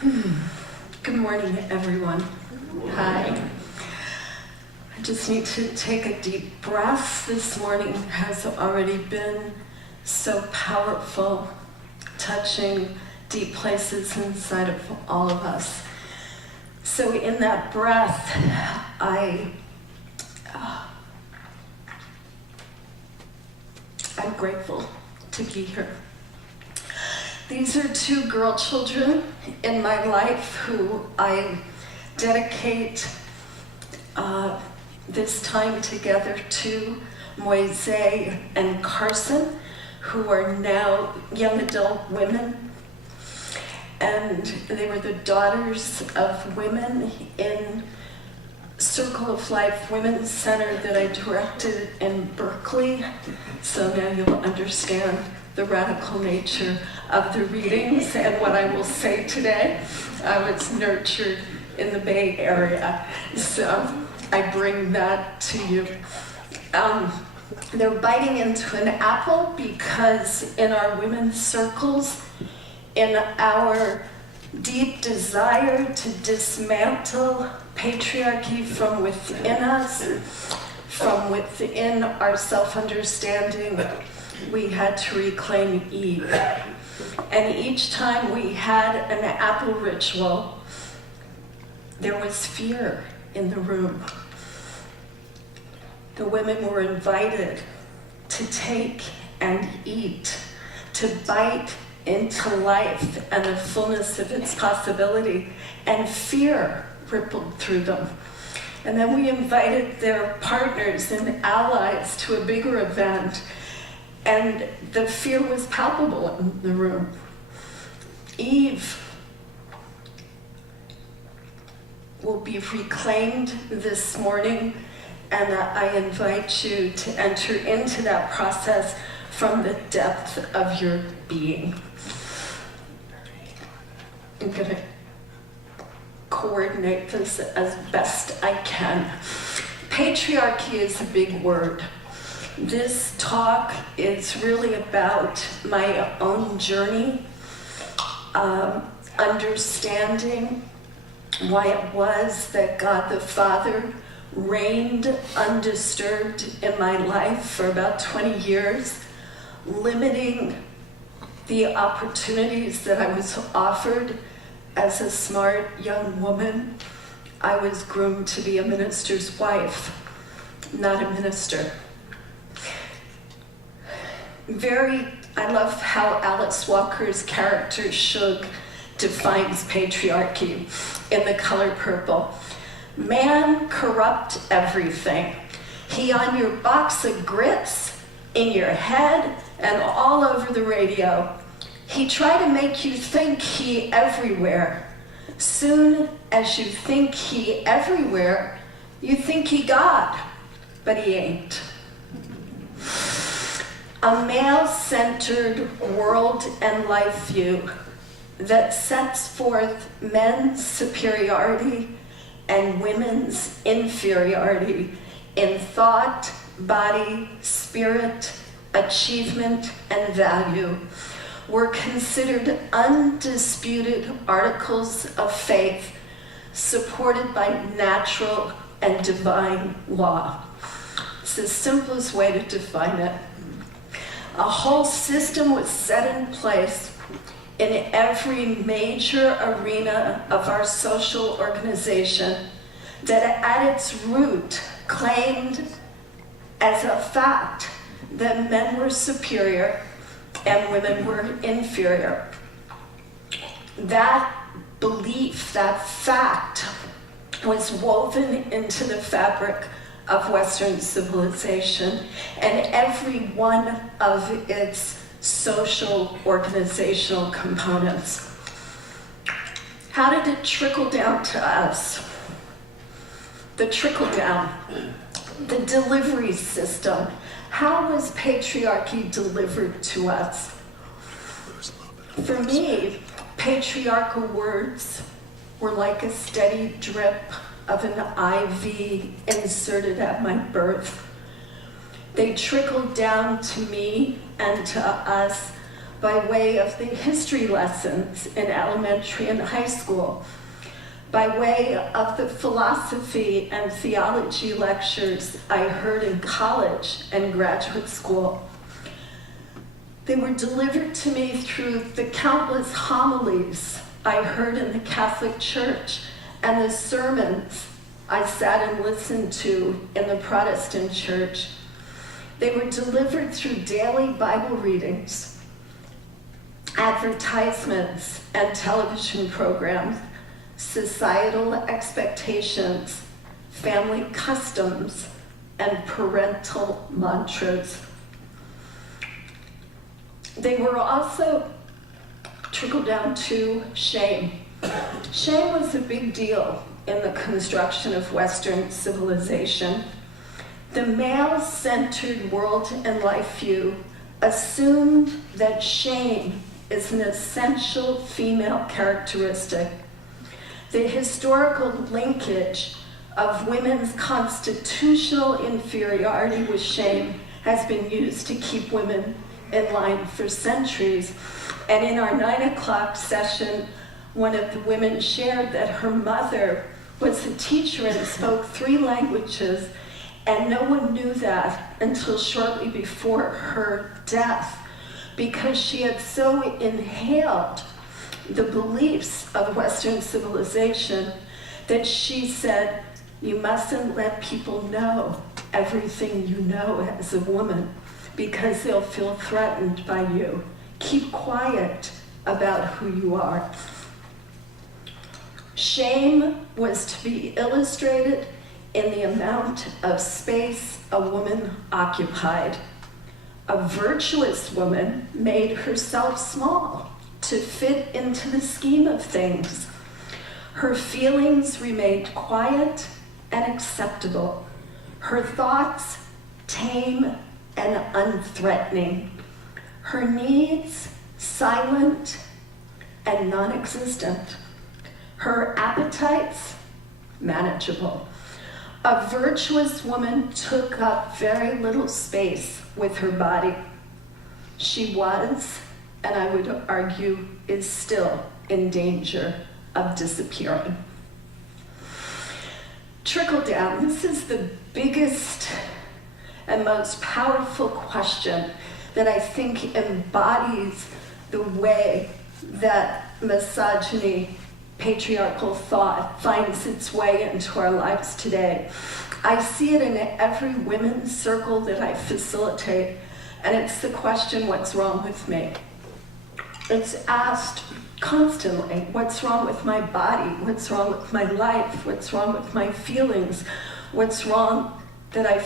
Good morning, everyone. Hi. I just need to take a deep breath. This morning has already been so powerful, touching deep places inside of all of us. So in that breath, I'm grateful to be here. These are two girl children in my life who I dedicate this time together to, Moise and Carson, who are now young adult women. And they were the daughters of women in Circle of Life Women's Center that I directed in Berkeley. So now you'll understand the radical nature of the readings and what I will say today. I was nurtured in the Bay Area, so I bring that to you. They're biting into an apple because in our women's circles, in our deep desire to dismantle patriarchy from within us, from within our self-understanding, we had to reclaim Eve. And each time we had an apple ritual, there was fear in the room. The women were invited to take and eat, to bite into life and the fullness of its possibility, and fear rippled through them. And then we invited their partners and allies to a bigger event, and the fear was palpable in the room. Eve will be reclaimed this morning, and I invite you to enter into that process from the depth of your being. I'm going to coordinate this as best I can. Patriarchy is a big word. This talk is really about my own journey, understanding why it was that God the Father reigned undisturbed in my life for about 20 years, limiting the opportunities that I was offered as a smart young woman. I was groomed to be a minister's wife, not a minister. I love how Alice Walker's character Shug defines patriarchy in The Color Purple. Man corrupt everything. He on your box of grits, in your head, and all over the radio. He try to make you think he everywhere. Soon as you think he everywhere, you think he God, but he ain't. A male-centered world and life view that sets forth men's superiority and women's inferiority in thought, body, spirit, achievement, and value were considered undisputed articles of faith supported by natural and divine law. It's the simplest way to define it. A whole system was set in place in every major arena of our social organization that at its root claimed as a fact that men were superior and women were inferior. That belief, that fact, was woven into the fabric of Western civilization and every one of its social organizational components. How did it trickle down to us? The trickle down, the delivery system. How was patriarchy delivered to us? For me, patriarchal words were like a steady drip of an IV inserted at my birth. They trickled down to me and to us by way of the history lessons in elementary and high school, by way of the philosophy and theology lectures I heard in college and graduate school. They were delivered to me through the countless homilies I heard in the Catholic Church and the sermons I sat and listened to in the Protestant Church. They were delivered through daily Bible readings, advertisements and television programs, societal expectations, family customs, and parental mantras. They were also trickled down to shame. Shame was a big deal in the construction of Western civilization. The male-centered world and life view assumed that shame is an essential female characteristic. The historical linkage of women's constitutional inferiority with shame has been used to keep women in line for centuries. And in our 9 o'clock session, one of the women shared that her mother was a teacher and spoke 3 languages, and no one knew that until shortly before her death, because she had so inhaled the beliefs of Western civilization that she said, "You mustn't let people know everything you know as a woman, because they'll feel threatened by you. Keep quiet about who you are." Shame was to be illustrated in the amount of space a woman occupied. A virtuous woman made herself small to fit into the scheme of things. Her feelings remained quiet and acceptable. Her thoughts tame and unthreatening. Her needs silent and non-existent. Her appetites manageable. A virtuous woman took up very little space with her body. She was, and I would argue, is still in danger of disappearing. Trickle down. This is the biggest and most powerful question that I think embodies the way that misogyny, patriarchal thought finds its way into our lives today. I see it in every women's circle that I facilitate, and it's the question, what's wrong with me? It's asked constantly, what's wrong with my body? What's wrong with my life? What's wrong with my feelings? What's wrong that I'm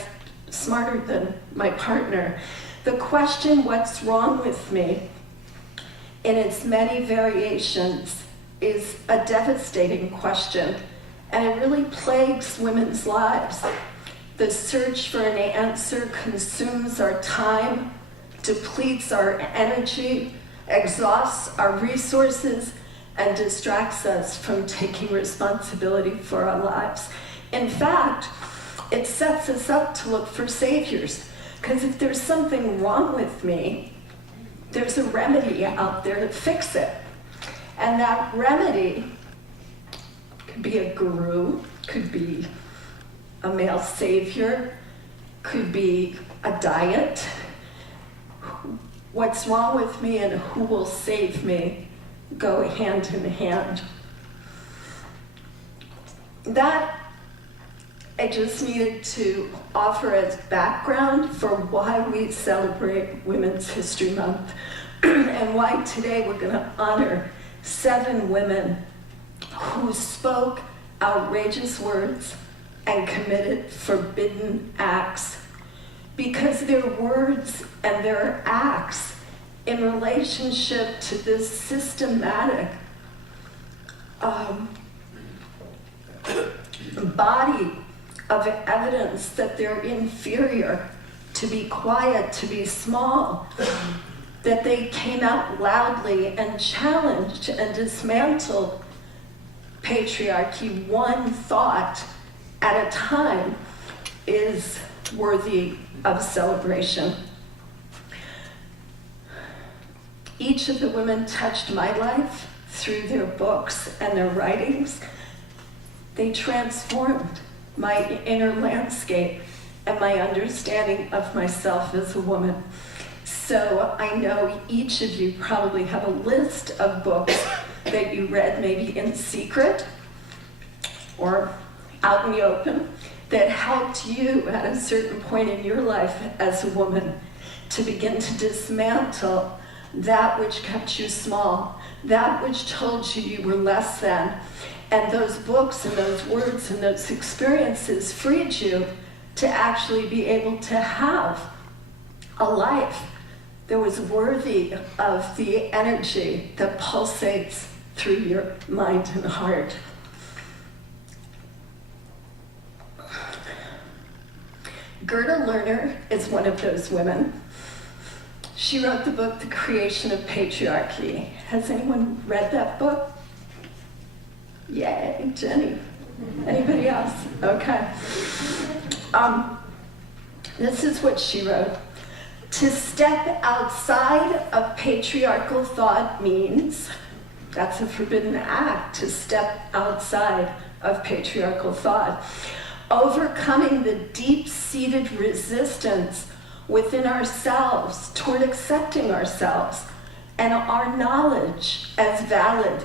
smarter than my partner? The question, what's wrong with me, in its many variations, is a devastating question, and it really plagues women's lives. The search for an answer consumes our time, depletes our energy, exhausts our resources, and distracts us from taking responsibility for our lives. In fact, it sets us up to look for saviors, because if there's something wrong with me, there's a remedy out there to fix it. And that remedy could be a guru, could be a male savior, could be a diet. What's wrong with me and who will save me go hand in hand. That I just needed to offer as background for why we celebrate Women's History Month and why today we're going to honor 7 women who spoke outrageous words and committed forbidden acts, because their words and their acts in relationship to this systematic body of evidence that they're inferior, to be quiet, to be small, that they came out loudly and challenged and dismantled patriarchy one thought at a time, is worthy of celebration. Each of the women touched my life through their books and their writings. They transformed my inner landscape and my understanding of myself as a woman. So I know each of you probably have a list of books that you read maybe in secret or out in the open that helped you at a certain point in your life as a woman to begin to dismantle that which kept you small, that which told you you were less than. And those books and those words and those experiences freed you to actually be able to have a life that was worthy of the energy that pulsates through your mind and heart. Gerda Lerner is one of those women. She wrote the book, The Creation of Patriarchy. Has anyone read that book? Yay, Jenny. Anybody else? Okay. This is what she wrote. To step outside of patriarchal thought means, that's a forbidden act, to step outside of patriarchal thought. Overcoming the deep-seated resistance within ourselves toward accepting ourselves and our knowledge as valid.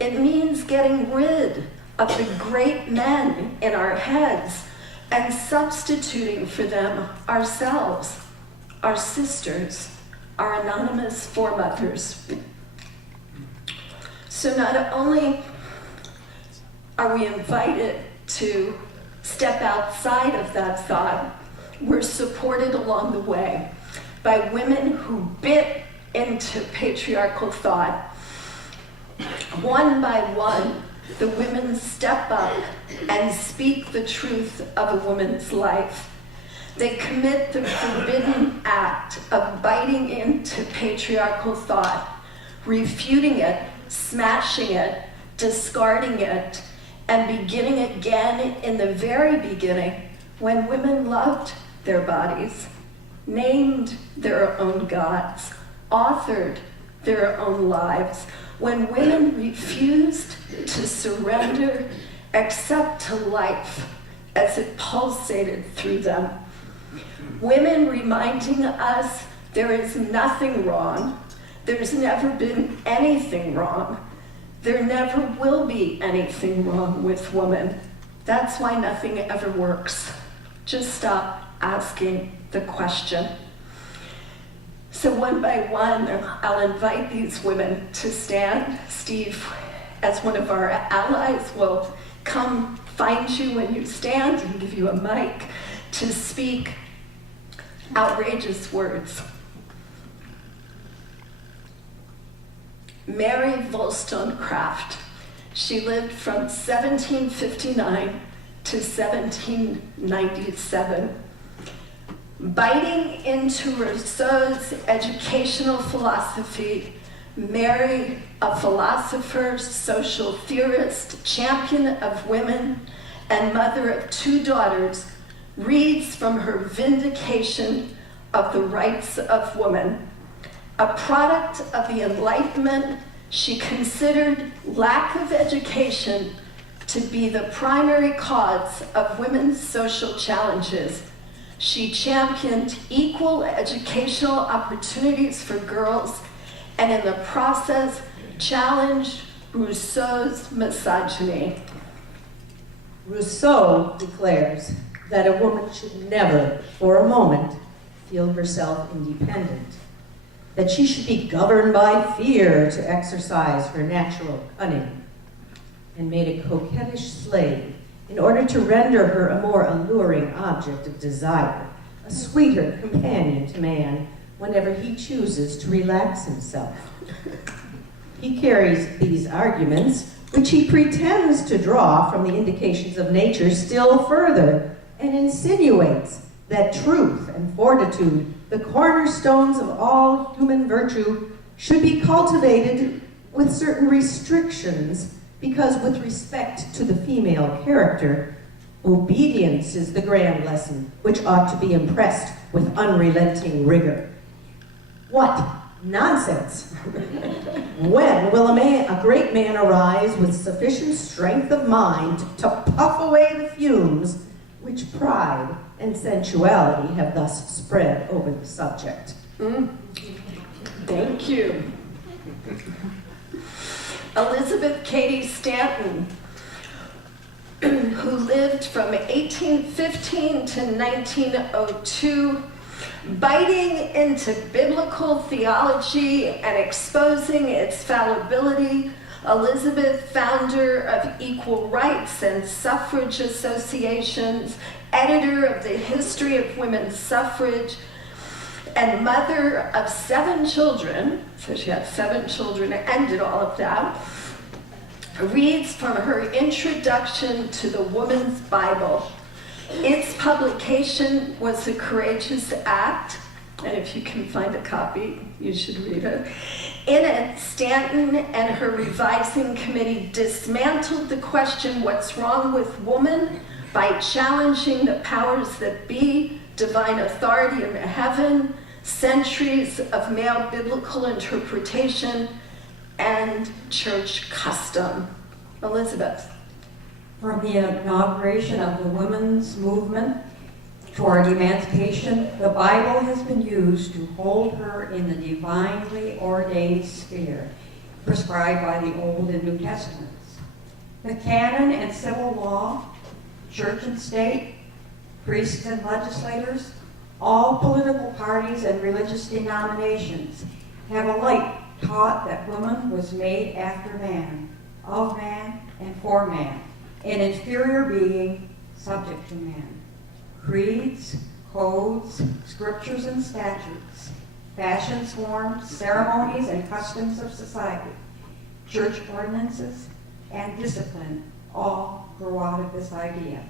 It means getting rid of the great men in our heads and substituting for them ourselves, our sisters, our anonymous foremothers. So not only are we invited to step outside of that thought, we're supported along the way by women who bit into patriarchal thought. One by one, the women step up and speak the truth of a woman's life. They commit the forbidden act of biting into patriarchal thought, refuting it, smashing it, discarding it, and beginning again in the very beginning when women loved their bodies, named their own gods, authored their own lives, when women refused to surrender except to life as it pulsated through them. Women reminding us there is nothing wrong, there's never been anything wrong, there never will be anything wrong with women. That's why nothing ever works. Just stop asking the question. So one by one, I'll invite these women to stand. Steve, as one of our allies, will come find you when you stand and give you a mic to speak outrageous words. Mary Wollstonecraft. She lived from 1759 to 1797. Biting into Rousseau's educational philosophy, Mary, a philosopher, social theorist, champion of women, and mother of 2 daughters, reads from her vindication of the rights of woman. A product of the Enlightenment, she considered lack of education to be the primary cause of women's social challenges. She championed equal educational opportunities for girls and in the process challenged Rousseau's misogyny. Rousseau declares that a woman should never, for a moment, feel herself independent, that she should be governed by fear to exercise her natural cunning, and made a coquettish slave in order to render her a more alluring object of desire, a sweeter companion to man whenever he chooses to relax himself. He carries these arguments, which he pretends to draw from the indications of nature, still further, and insinuates that truth and fortitude, the cornerstones of all human virtue, should be cultivated with certain restrictions, because with respect to the female character, obedience is the grand lesson which ought to be impressed with unrelenting rigor. What Nonsense. When will a great man arise with sufficient strength of mind to puff away the fumes which pride and sensuality have thus spread over the subject? Thank you. Elizabeth Cady Stanton, who lived from 1815 to 1902, biting into biblical theology and exposing its fallibility. Elizabeth, founder of equal rights and suffrage associations, editor of the History of Women's Suffrage, and mother of 7 children, so she had 7 children and did all of that, reads from her introduction to the Woman's Bible. Its publication was a courageous act, and if you can find a copy, you should read it. In it, Stanton and her revising committee dismantled the question, what's wrong with woman, by challenging the powers that be, divine authority in heaven, centuries of male biblical interpretation, and church custom. Elizabeth. From the inauguration of the women's movement toward emancipation, the Bible has been used to hold her in the divinely ordained sphere prescribed by the Old and New Testaments. The canon and civil law, church and state, priests and legislators, all political parties and religious denominations have alike taught that woman was made after man, of man, and for man, an inferior being subject to man. Creeds, codes, scriptures and statutes, fashions, forms, ceremonies, and customs of society, church ordinances, and discipline all grow out of this idea.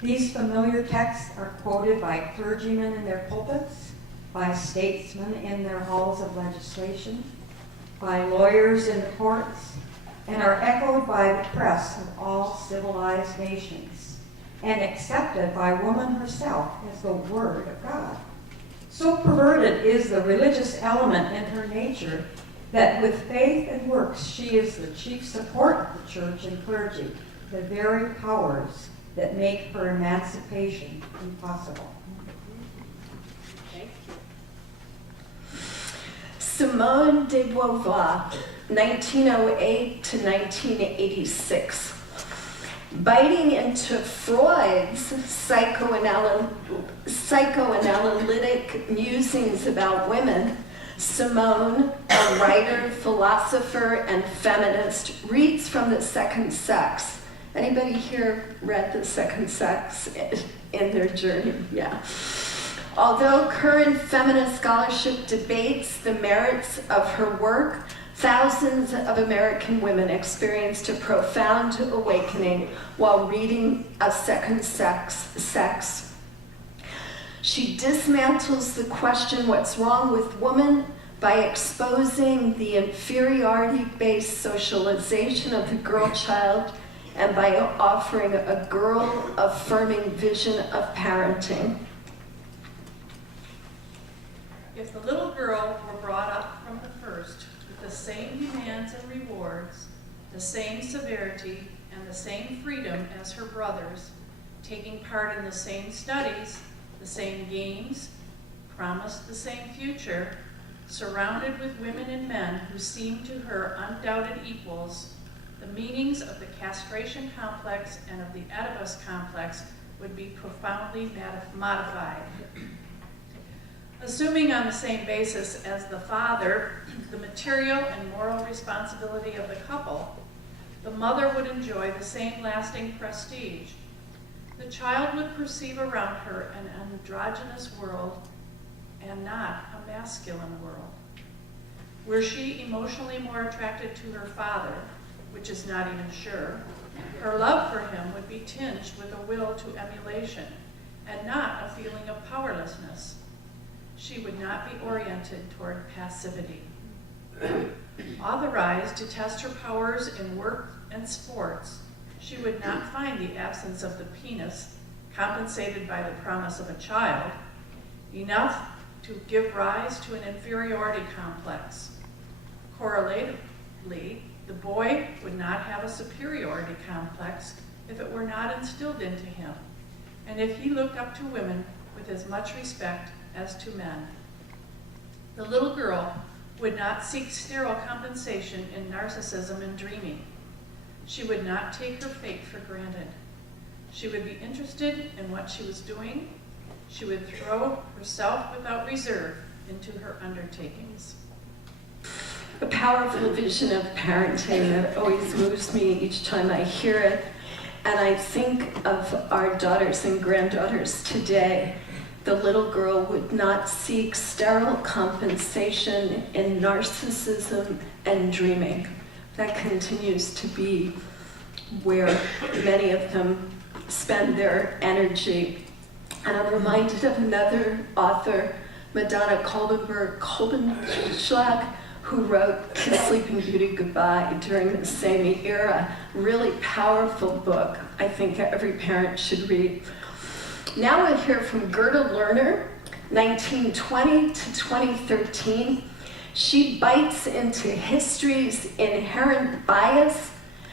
These familiar texts are quoted by clergymen in their pulpits, by statesmen in their halls of legislation, by lawyers in the courts, and are echoed by the press of all civilized nations, and accepted by woman herself as the Word of God. So perverted is the religious element in her nature that with faith and works she is the chief support of the church and clergy, the very powers that make her emancipation impossible. Simone de Beauvoir, 1908 to 1986. Biting into Freud's psychoanalytic musings about women, Simone, a writer, philosopher, and feminist, reads from The Second Sex. Anybody here read The Second Sex in their journey? Yeah. Although current feminist scholarship debates the merits of her work, thousands of American women experienced a profound awakening while reading A Second Sex. She dismantles the question, what's wrong with woman, by exposing the inferiority-based socialization of the girl child and by offering a girl-affirming vision of parenting. If the little girl were brought up from the first with the same demands and rewards, the same severity, and the same freedom as her brothers, taking part in the same studies, the same games, promised the same future, surrounded with women and men who seemed to her undoubted equals, the meanings of the castration complex and of the Oedipus complex would be profoundly modified. Assuming on the same basis as the father, the material and moral responsibility of the couple, the mother would enjoy the same lasting prestige. The child would perceive around her an androgynous world and not a masculine world. Were she emotionally more attracted to her father, which is not even sure, her love for him would be tinged with a will to emulation and not a feeling of powerlessness. She would not be oriented toward passivity. Authorized to test her powers in work and sports, she would not find the absence of the penis, compensated by the promise of a child, enough to give rise to an inferiority complex. Correlatively, the boy would not have a superiority complex if it were not instilled into him, and if he looked up to women with as much respect as to men. The little girl would not seek sterile compensation in narcissism and dreaming. She would not take her fate for granted. She would be interested in what she was doing. She would throw herself without reserve into her undertakings. A powerful vision of parenting that always moves me each time I hear it. And I think of our daughters and granddaughters today. The little girl would not seek sterile compensation in narcissism and dreaming. That continues to be where many of them spend their energy. And I'm reminded of another author, Madonna Kolbenschlag, who wrote Kiss Sleeping Beauty Goodbye during the same era. Really powerful book I think every parent should read. Now we'll hear from Gerda Lerner, 1920 to 2013. She bites into history's inherent bias.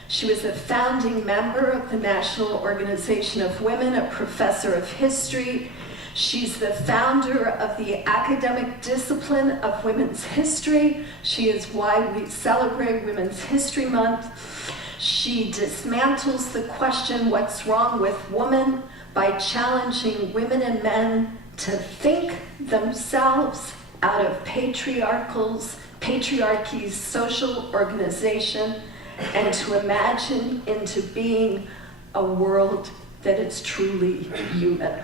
She was a founding member of the National Organization of Women, a professor of history. She's the founder of the academic discipline of women's history. She is why we celebrate Women's History Month. She dismantles the question, what's wrong with woman, by challenging women and men to think themselves out of patriarchy's social organization and to imagine into being a world that is truly human.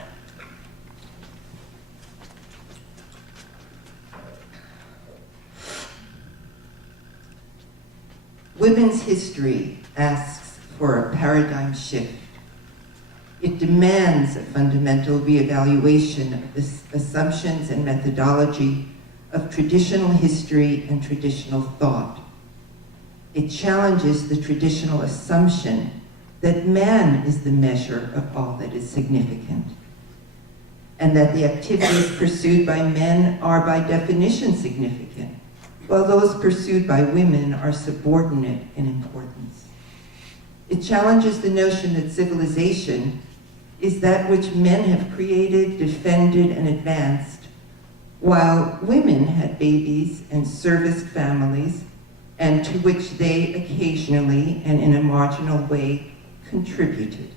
Women's history asks for a paradigm shift. It demands a fundamental reevaluation of the assumptions and methodology of traditional history and traditional thought. It challenges the traditional assumption that man is the measure of all that is significant, and that the activities pursued by men are by definition significant, while those pursued by women are subordinate in importance. It challenges the notion that civilization is that which men have created, defended, and advanced, while women had babies and serviced families, and to which they occasionally and in a marginal way contributed.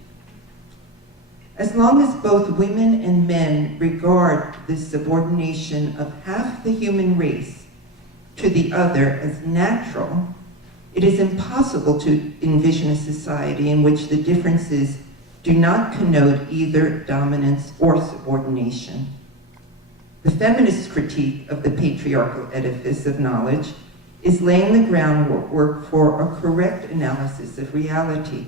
As long as both women and men regard the subordination of half the human race to the other as natural, it is impossible to envision a society in which the differences do not connote either dominance or subordination. The feminist critique of the patriarchal edifice of knowledge is laying the groundwork for a correct analysis of reality.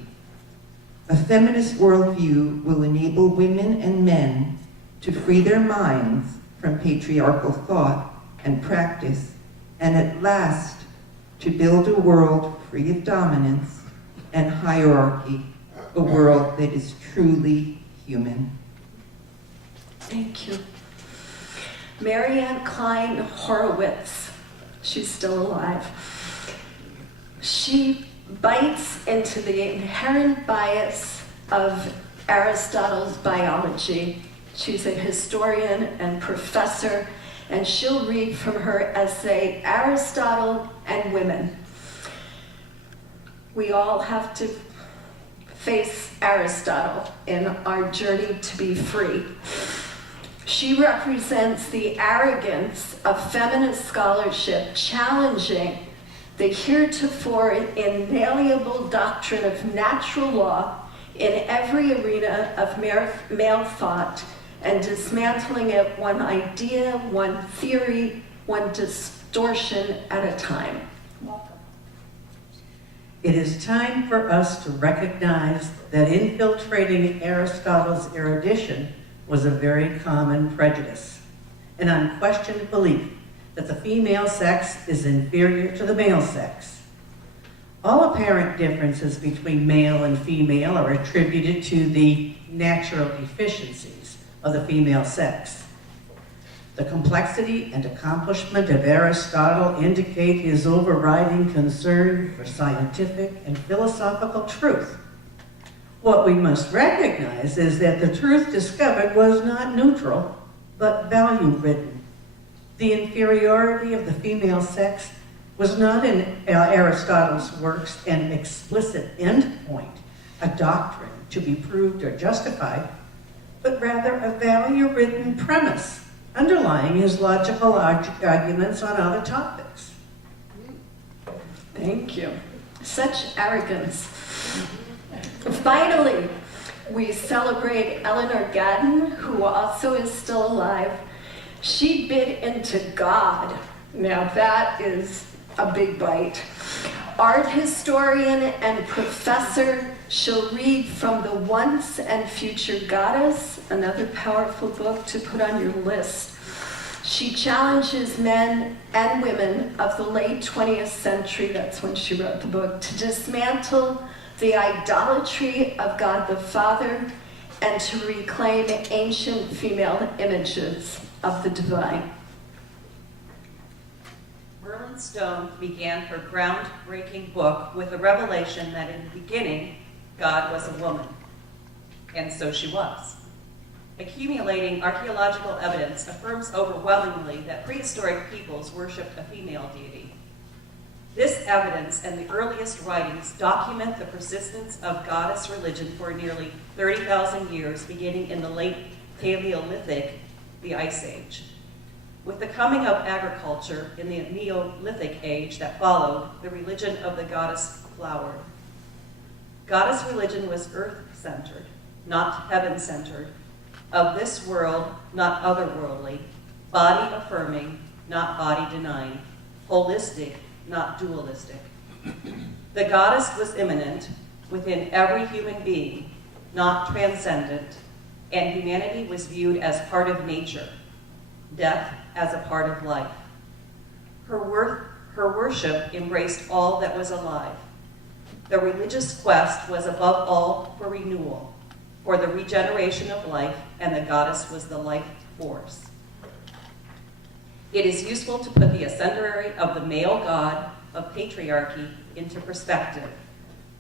A feminist worldview will enable women and men to free their minds from patriarchal thought and practice, and at last to build a world free of dominance and hierarchy, a world that is truly human. Thank you. Marianne Klein Horowitz, she's still alive. She bites into the inherent bias of Aristotle's biology. She's a historian and professor, and she'll read from her essay, Aristotle and Women. We all have to face Aristotle in our journey to be free. She represents the arrogance of feminist scholarship challenging the heretofore inalienable doctrine of natural law in every arena of male thought and dismantling it one idea, one theory, one distortion at a time. It is time for us to recognize that infiltrating Aristotle's erudition was a very common prejudice, an unquestioned belief that the female sex is inferior to the male sex. All apparent differences between male and female are attributed to the natural deficiencies of the female sex. The complexity and accomplishment of Aristotle indicate his overriding concern for scientific and philosophical truth. What we must recognize is that the truth discovered was not neutral, but value-ridden. The inferiority of the female sex was not in Aristotle's works an explicit endpoint, a doctrine to be proved or justified, but rather a value-ridden premise underlying his logical arguments on other topics. Thank you. Such arrogance. Finally, we celebrate Eleanor Gadden, who also is still alive. She bit into God. Now that is a big bite. Art historian and professor, she'll read from The Once and Future Goddess, another powerful book to put on your list. She challenges men and women of the late 20th century, that's when she wrote the book, to dismantle the idolatry of God the Father and to reclaim ancient female images of the divine. Merlin Stone began her groundbreaking book with a revelation that in the beginning, God was a woman. And so she was. Accumulating archaeological evidence affirms overwhelmingly that prehistoric peoples worshipped a female deity. This evidence and the earliest writings document the persistence of goddess religion for nearly 30,000 years, beginning in the late Paleolithic, the Ice Age. With the coming of agriculture in the Neolithic age that followed, the religion of the goddess flowered. Goddess religion was earth-centered, not heaven-centered, of this world, not otherworldly, body-affirming, not body-denying, holistic, not dualistic. The goddess was immanent within every human being, not transcendent, and humanity was viewed as part of nature, death as a part of life. Her worship embraced all that was alive. The religious quest was above all for renewal, for the regeneration of life, and the goddess was the life force. It is useful to put the ascendancy of the male god of patriarchy into perspective.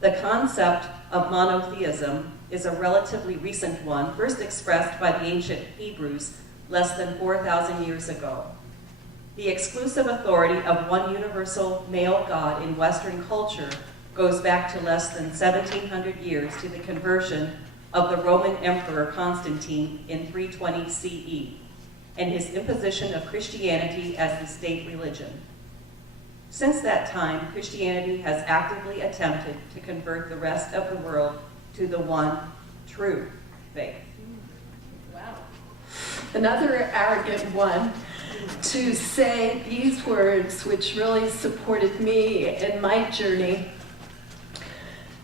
The concept of monotheism is a relatively recent one, first expressed by the ancient Hebrews less than 4,000 years ago. The exclusive authority of one universal male god in Western culture goes back to less than 1,700 years to the conversion of the Roman Emperor Constantine in 320 CE, and his imposition of Christianity as the state religion. Since that time, Christianity has actively attempted to convert the rest of the world to the one true faith. Wow. Another arrogant one to say these words, which really supported me in my journey.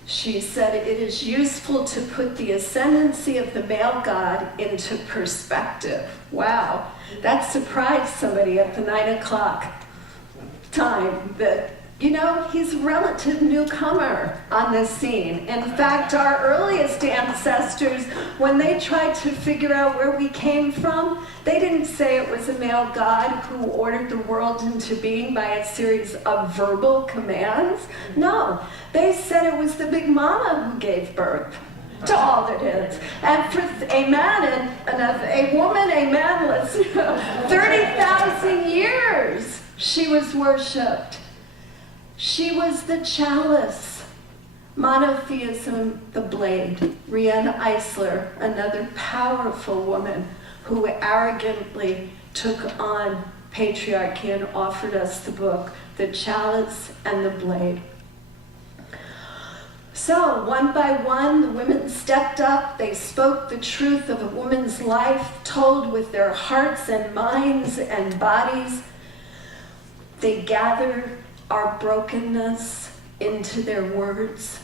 She said, "It is useful to put the ascendancy of the male god into perspective." Wow, that surprised somebody at the 9 o'clock time that, you know, he's a relative newcomer on the scene. In fact, our earliest ancestors, when they tried to figure out where we came from, they didn't say it was a male god who ordered the world into being by a series of verbal commands. No, they said it was the Big Mama who gave birth to all that is. And for a man and a woman, a manless, 30,000 years she was worshipped. She was the chalice. Monotheism, the blade. Rianne Eisler, another powerful woman who arrogantly took on patriarchy and offered us the book, The Chalice and the Blade. So, one by one, the women stepped up. They spoke the truth of a woman's life, told with their hearts and minds and bodies. They gathered our brokenness into their words,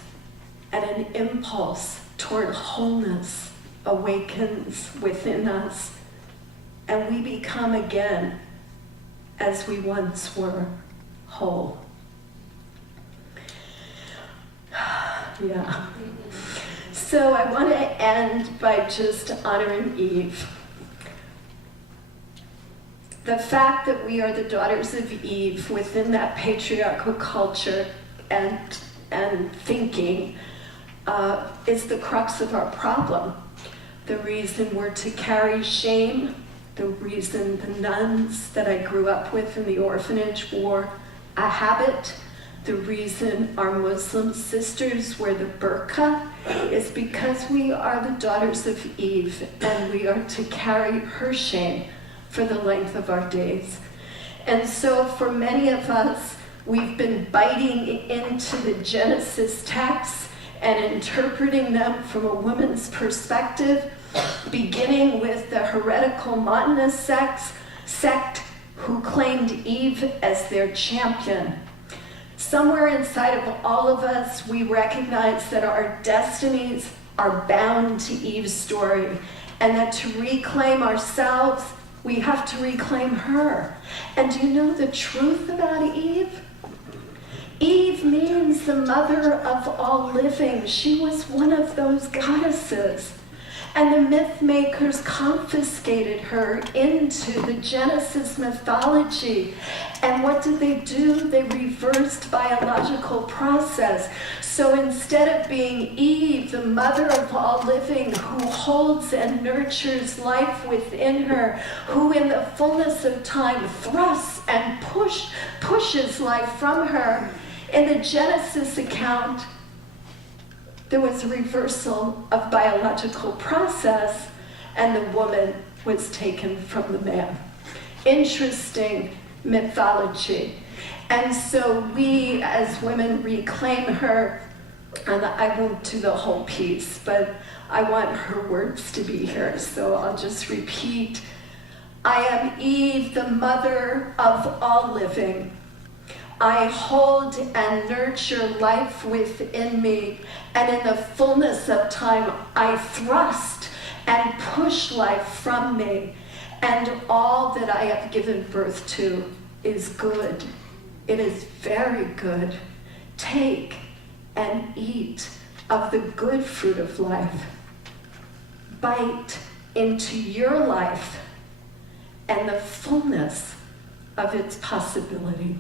and an impulse toward wholeness awakens within us, and we become again as we once were, whole. Yeah. So I want to end by just honoring Eve. The fact that we are the daughters of Eve within that patriarchal culture and thinking is the crux of our problem. The reason we're to carry shame, the reason the nuns that I grew up with in the orphanage wore a habit, the reason our Muslim sisters wear the burqa is because we are the daughters of Eve and we are to carry her shame for the length of our days. And so for many of us, we've been biting into the Genesis texts and interpreting them from a woman's perspective, beginning with the heretical Montanist sect who claimed Eve as their champion. Somewhere inside of all of us, we recognize that our destinies are bound to Eve's story, and that to reclaim ourselves, we have to reclaim her. And do you know the truth about Eve? Eve means the mother of all living. She was one of those goddesses. And the myth makers confiscated her into the Genesis mythology. And what did they do? They reversed biological process. So instead of being Eve, the mother of all living, who holds and nurtures life within her, who in the fullness of time thrusts and pushes life from her, in the Genesis account, there was a reversal of biological process, and the woman was taken from the man. Interesting mythology. And so we as women reclaim her, and I won't do the whole piece, but I want her words to be here, so I'll just repeat. I am Eve, the mother of all living. I hold and nurture life within me, and in the fullness of time, I thrust and push life from me, and all that I have given birth to is good. It is very good. Take and eat of the good fruit of life. Bite into your life and the fullness of its possibility.